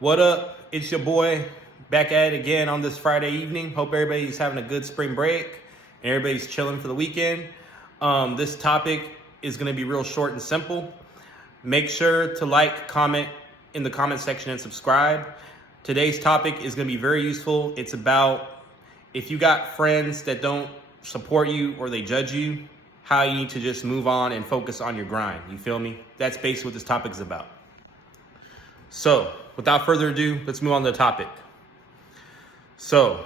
What up? It's your boy back at it again on this Friday evening. Hope everybody's having a good spring break and everybody's chilling for the weekend. This topic is going to be real short and simple. Make sure to like, comment in the comment section and subscribe. Today's topic is going to be very useful. It's about if you got friends that don't support you or they judge you, how you need to just move on and focus on your grind. You feel me? That's basically what this topic is about. So, without further ado, let's move on to the topic. So,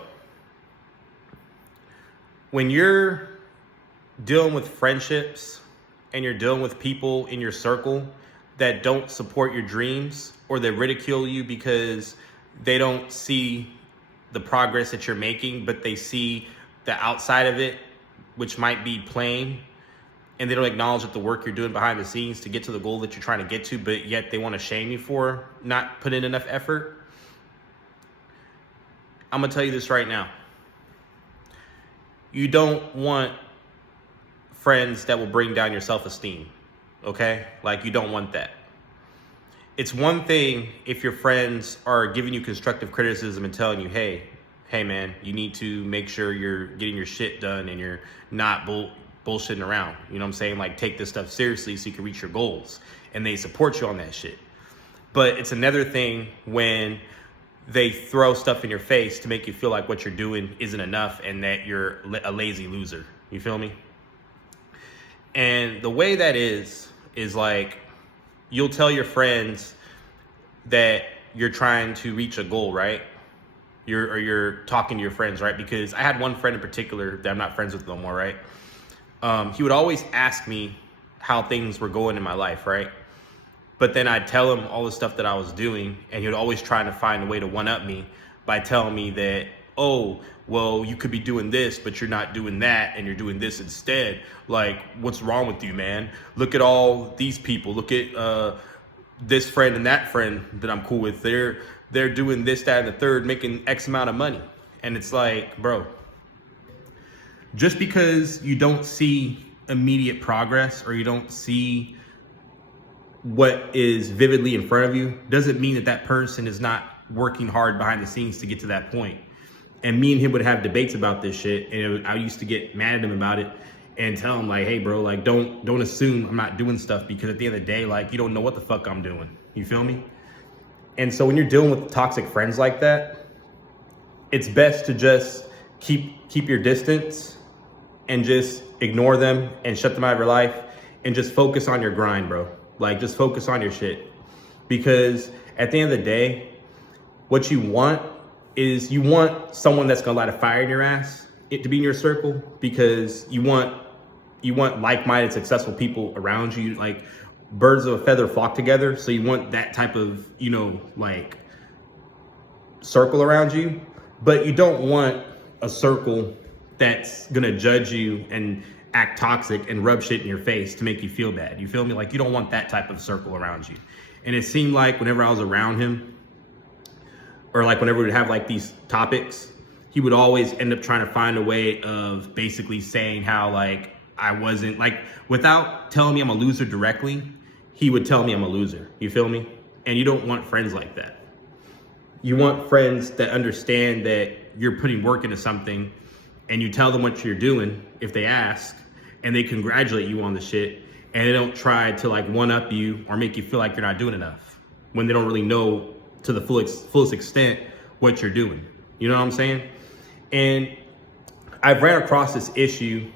when you're dealing with friendships and you're dealing with people in your circle that don't support your dreams or they ridicule you because they don't see the progress that you're making, but they see the outside of it, which might be plain, and they don't acknowledge that the work you're doing behind the scenes to get to the goal that you're trying to get to, but yet they want to shame you for not putting in enough effort. I'm going to tell you this right now. You don't want friends that will bring down your self-esteem, okay? Like, you don't want that. It's one thing if your friends are giving you constructive criticism and telling you, hey man, you need to make sure you're getting your shit done and you're not bullshitting around. You know what I'm saying? Like, take this stuff seriously so you can reach your goals. And they support you on that shit. But it's another thing when they throw stuff in your face to make you feel like what you're doing isn't enough and that you're a lazy loser. You feel me? And the way that is like, you'll tell your friends that you're trying to reach a goal, right? You're talking to your friends, right? Because I had one friend in particular that I'm not friends with no more, right? He would always ask me how things were going in my life, right? But then I'd tell him all the stuff that I was doing, and he would always try to find a way to one-up me by telling me that, oh, well, you could be doing this, but you're not doing that, and you're doing this instead. Like, what's wrong with you, man? Look at all these people. Look at this friend and that friend that I'm cool with. They're doing this, that, and the third, making X amount of money. And it's like, bro, just because you don't see immediate progress or you don't see what is vividly in front of you doesn't mean that that person is not working hard behind the scenes to get to that point. And me and him would have debates about this shit. And I used to get mad at him about it and tell him, like, hey, bro, like, don't assume I'm not doing stuff, because at the end of the day, like, you don't know what the fuck I'm doing. You feel me? And so when you're dealing with toxic friends like that, it's best to just keep your distance and just ignore them and shut them out of your life and just focus on your grind, bro. Like, just focus on your shit. Because at the end of the day, what you want is you want someone that's gonna light a fire in your ass to be in your circle, because you want like-minded, successful people around you. Like, birds of a feather flock together. So you want that type of, like, circle around you, but you don't want a circle that's gonna judge you and act toxic and rub shit in your face to make you feel bad. You feel me? Like, you don't want that type of circle around you. And it seemed like whenever I was around him, or like whenever we'd have like these topics, he would always end up trying to find a way of basically saying how, like, I wasn't, like, without telling me I'm a loser directly, he would tell me I'm a loser. You feel me? And you don't want friends like that. You want friends that understand that you're putting work into something, and you tell them what you're doing if they ask, and they congratulate you on the shit, and they don't try to, like, one-up you or make you feel like you're not doing enough when they don't really know to the fullest extent what you're doing. You know what I'm saying? And I've ran across this issue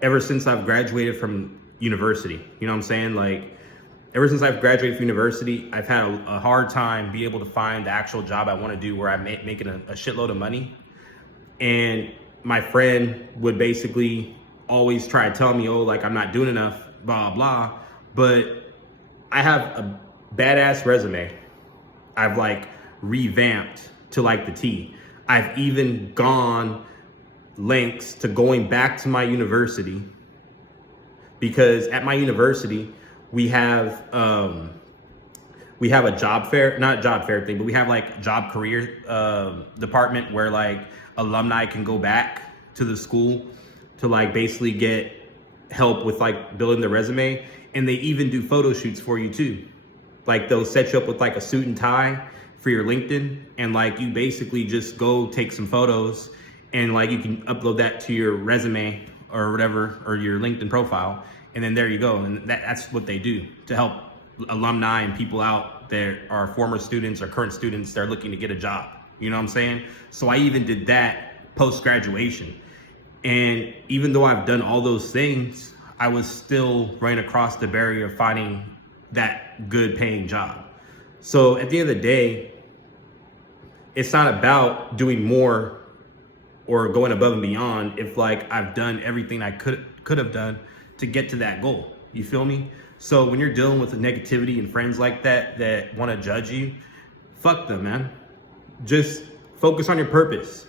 ever since I've graduated from university. You know what I'm saying? Like, ever since I've graduated from university, I've had a hard time being able to find the actual job I want to do where I'm making a shitload of money. And my friend would basically always try to tell me, oh, like, I'm not doing enough, blah, blah. But I have a badass resume. I've, like, revamped to, like, the T. I've even gone lengths to going back to my university, because at my university, we have a job fair, not job fair thing, but we have, like, job career department where, like, alumni can go back to the school to, like, basically get help with, like, building their resume. And they even do photo shoots for you too. Like, they'll set you up with, like, a suit and tie for your LinkedIn, and like you basically just go take some photos and like you can upload that to your resume or whatever, or your LinkedIn profile, and then there you go. And that's what they do to help alumni and people out that are former students or current students that are looking to get a job. You know what I'm saying? So I even did that post-graduation. And even though I've done all those things, I was still running across the barrier of finding that good paying job. So at the end of the day, it's not about doing more or going above and beyond if like I've done everything I could have done to get to that goal. You feel me? So when you're dealing with the negativity and friends like that want to judge you, fuck them, man. Just focus on your purpose.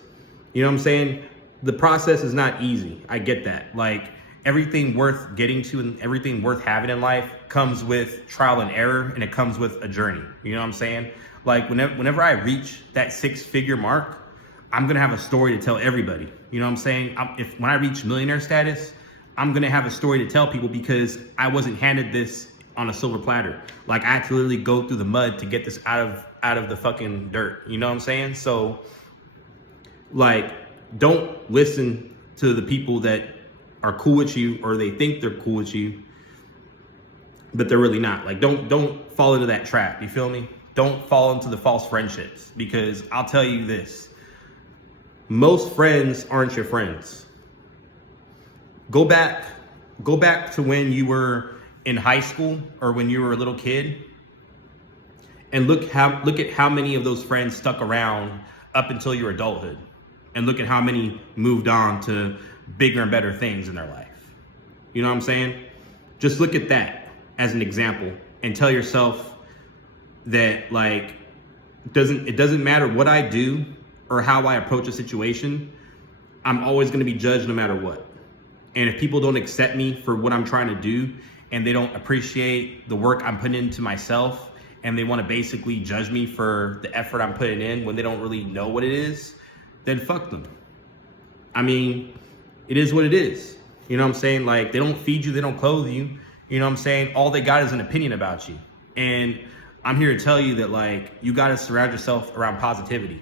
You know what I'm saying? The process is not easy. I get that. Like everything worth getting to and everything worth having in life comes with trial and error, and it comes with a journey. You know what I'm saying? Like whenever I reach that 6-figure mark, I'm gonna have a story to tell everybody. You know what I'm saying? When I reach millionaire status, I'm gonna have a story to tell people because I wasn't handed this on a silver platter. Like I had to literally go through the mud to get this out of the fucking dirt. You know what I'm saying? So like, don't listen to the people that are cool with you or they think they're cool with you, but they're really not. Like don't fall into that trap. You feel me? Don't fall into the false friendships, because I'll tell you this. Most friends aren't your friends. Go back to when you were in high school or when you were a little kid, and look at how many of those friends stuck around up until your adulthood, and look at how many moved on to bigger and better things in their life. You know what I'm saying? Just look at that as an example and tell yourself that like it doesn't matter what I do or how I approach a situation, I'm always going to be judged no matter what. And if people don't accept me for what I'm trying to do, and they don't appreciate the work I'm putting into myself, and they want to basically judge me for the effort I'm putting in when they don't really know what it is, then fuck them. I mean, it is what it is. You know what I'm saying? Like, they don't feed you, they don't clothe you. You know what I'm saying? All they got is an opinion about you. And I'm here to tell you that, like, you got to surround yourself around positivity.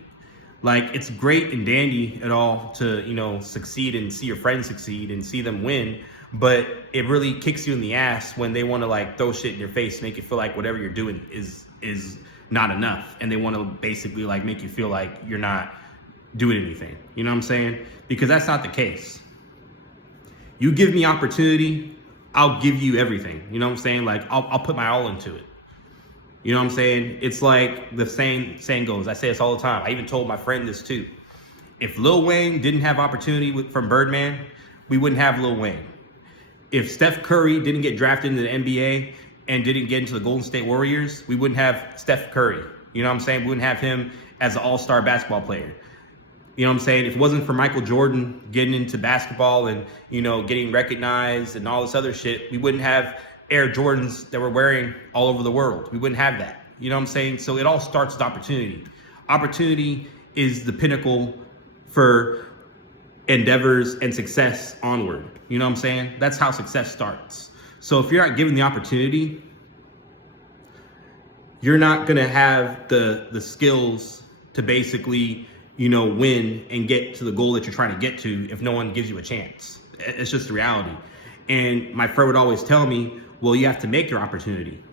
Like, it's great and dandy at all to, you know, succeed and see your friends succeed and see them win. But it really kicks you in the ass when they want to like throw shit in your face, make you feel like whatever you're doing is not enough. And they want to basically like make you feel like you're not doing anything. You know what I'm saying? Because that's not the case. You give me opportunity, I'll give you everything. You know what I'm saying? Like I'll put my all into it. You know what I'm saying? It's like the saying goes. I say this all the time. I even told my friend this too. If Lil Wayne didn't have opportunity from Birdman, we wouldn't have Lil Wayne. If Steph Curry didn't get drafted into the NBA and didn't get into the Golden State Warriors, we wouldn't have Steph Curry. You know what I'm saying? We wouldn't have him as an all-star basketball player. You know what I'm saying? If it wasn't for Michael Jordan getting into basketball and, you know, getting recognized and all this other shit, we wouldn't have Air Jordans that we're wearing all over the world. We wouldn't have that. You know what I'm saying? So it all starts with opportunity. Opportunity is the pinnacle for endeavors and success onward. You know what I'm saying? That's how success starts. So if you're not given the opportunity, you're not going to have the skills to basically, you know, win and get to the goal that you're trying to get to if no one gives you a chance. It's just the reality. And my friend would always tell me, well, you have to make your opportunity.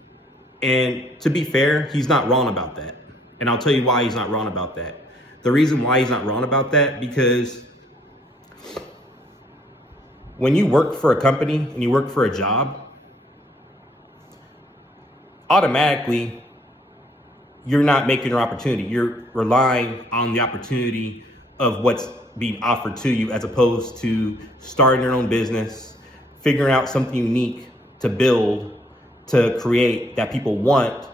And to be fair, he's not wrong about that. And I'll tell you why he's not wrong about that. The reason why he's not wrong about that, because when you work for a company and you work for a job, automatically you're not making your opportunity. You're relying on the opportunity of what's being offered to you, as opposed to starting your own business, figuring out something unique to build, to create that people want,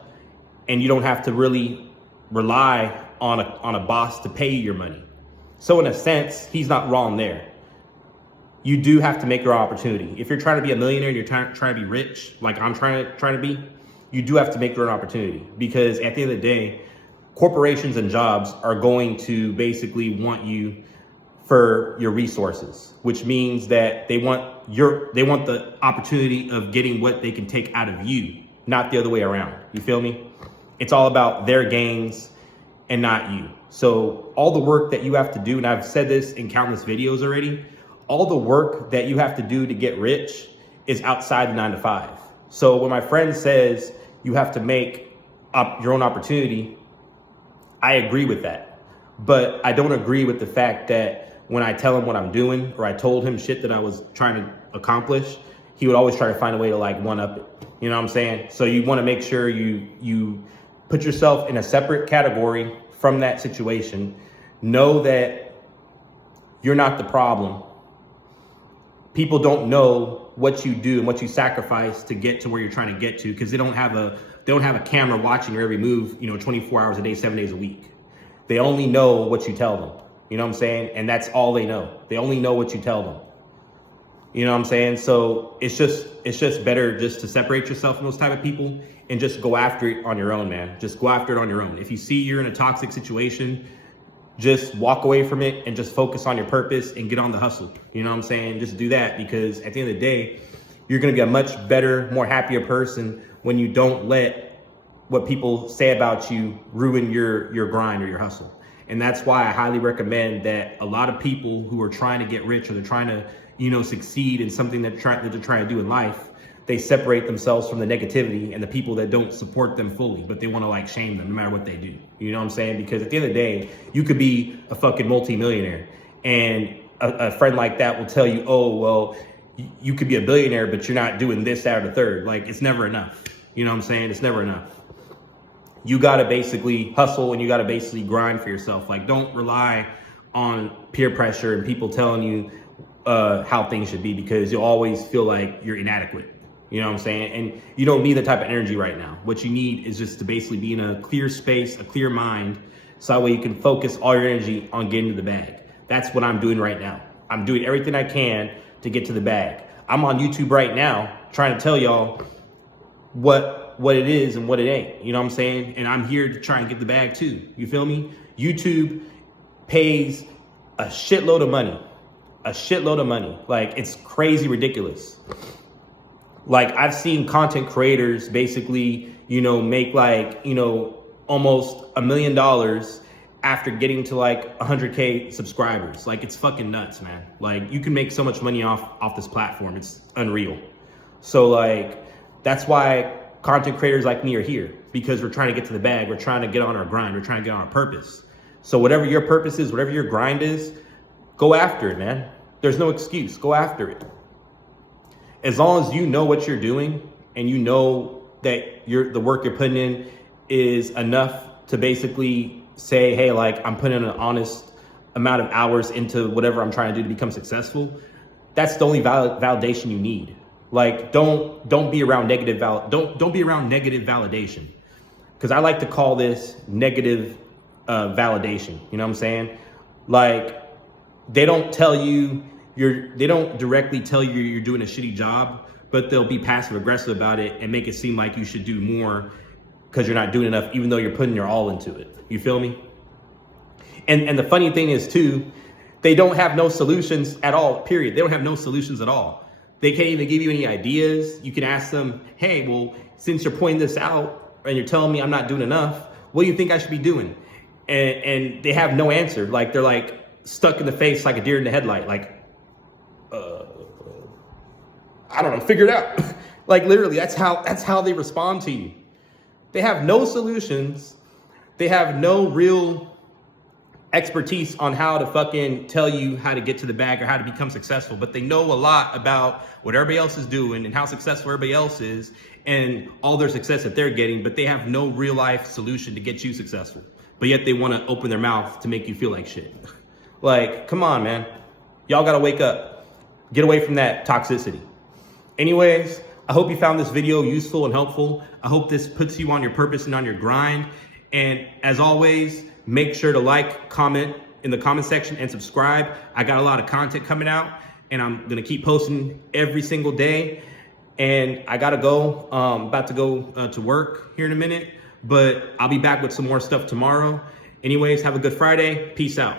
and you don't have to really rely on a boss to pay you your money. So in a sense, he's not wrong there. You do have to make your opportunity. If you're trying to be a millionaire and you're trying to be rich, like I'm trying to be, you do have to make your own opportunity, because at the end of the day, corporations and jobs are going to basically want you for your resources, which means that they want the opportunity of getting what they can take out of you, not the other way around. You feel me? It's all about their gains, and not you. So all the work that you have to do, and I've said this in countless videos already, all the work that you have to do to get rich is outside the 9 to 5. So when my friend says you have to make up your own opportunity, I agree with that. But I don't agree with the fact that when I tell him what I'm doing, or I told him shit that I was trying to accomplish, he would always try to find a way to like one up it. You know what I'm saying? So you want to make sure you put yourself in a separate category from that situation. Know that you're not the problem. People don't know what you do and what you sacrifice to get to where you're trying to get to, because they don't have a camera watching your every move, 24 hours a day, 7 days a week. They only know what you tell them. You know what I'm saying? And that's all they know. They only know what you tell them. You know what I'm saying? So it's just better just to separate yourself from those type of people and just go after it on your own, man. Just go after it on your own. If you see you're in a toxic situation, just walk away from it and just focus on your purpose and get on the hustle. You know what I'm saying? Just do that, because at the end of the day, you're going to be a much better, more happier person when you don't let what people say about you ruin your grind or your hustle. And that's why I highly recommend that a lot of people who are trying to get rich, or they're trying to, succeed in something that they're trying to do in life, they separate themselves from the negativity and the people that don't support them fully, but they want to like shame them no matter what they do. You know what I'm saying? Because at the end of the day, you could be a fucking multi-millionaire, and a friend like that will tell you, oh, well, you could be a billionaire, but you're not doing this, that, or the third. Like, it's never enough. You know what I'm saying? It's never enough. You got to basically hustle, and you got to basically grind for yourself. Like, don't rely on peer pressure and people telling you how things should be, because you'll always feel like you're inadequate. You know what I'm saying? And you don't need that type of energy right now. What you need is just to basically be in a clear space, a clear mind, so that way you can focus all your energy on getting to the bag. That's what I'm doing right now. I'm doing everything I can to get to the bag. I'm on YouTube right now trying to tell y'all what it is and what it ain't. You know what I'm saying? And I'm here to try and get the bag too. You feel me? YouTube pays a shitload of money. A shitload of money. Like, it's crazy ridiculous. Like, I've seen content creators basically, make like, almost $1 million after getting to like 100K subscribers. Like, it's fucking nuts, man. Like, you can make so much money off this platform. It's unreal. So like, that's why content creators like me are here, because we're trying to get to the bag. We're trying to get on our grind. We're trying to get on our purpose. So whatever your purpose is, whatever your grind is, go after it, man. There's no excuse. Go after it. As long as you know what you're doing and you know that the work you're putting in is enough to basically say, hey, like, I'm putting an honest amount of hours into whatever I'm trying to do to become successful, that's the only validation you need. Like, don't be around negative don't be around negative validation, because I like to call this negative validation. You know what I'm saying? Like, they don't directly tell you you're doing a shitty job, but they'll be passive aggressive about it and make it seem like you should do more because you're not doing enough, even though you're putting your all into it. You feel me? And the funny thing is too, they don't have no solutions at all, period. They don't have no solutions at all. They can't even give you any ideas. You can ask them, hey, well, since you're pointing this out and you're telling me I'm not doing enough, what do you think I should be doing? And they have no answer. Like, they're like stuck in the face like a deer in the headlight. Like, I don't know, figure it out. Like, literally, that's how they respond to you. They have no solutions. They have no real expertise on how to fucking tell you how to get to the bag or how to become successful, but they know a lot about what everybody else is doing and how successful everybody else is and all their success that they're getting, but they have no real life solution to get you successful. But yet they want to open their mouth to make you feel like shit. Like, come on, man. Y'all got to wake up. Get away from that toxicity. Anyways, I hope you found this video useful and helpful. I hope this puts you on your purpose and on your grind. And as always, make sure to like, comment in the comment section, and subscribe. I got a lot of content coming out, and I'm gonna keep posting every single day. And I gotta go, about to go to work here in a minute, but I'll be back with some more stuff tomorrow. Anyways, have a good Friday. Peace out.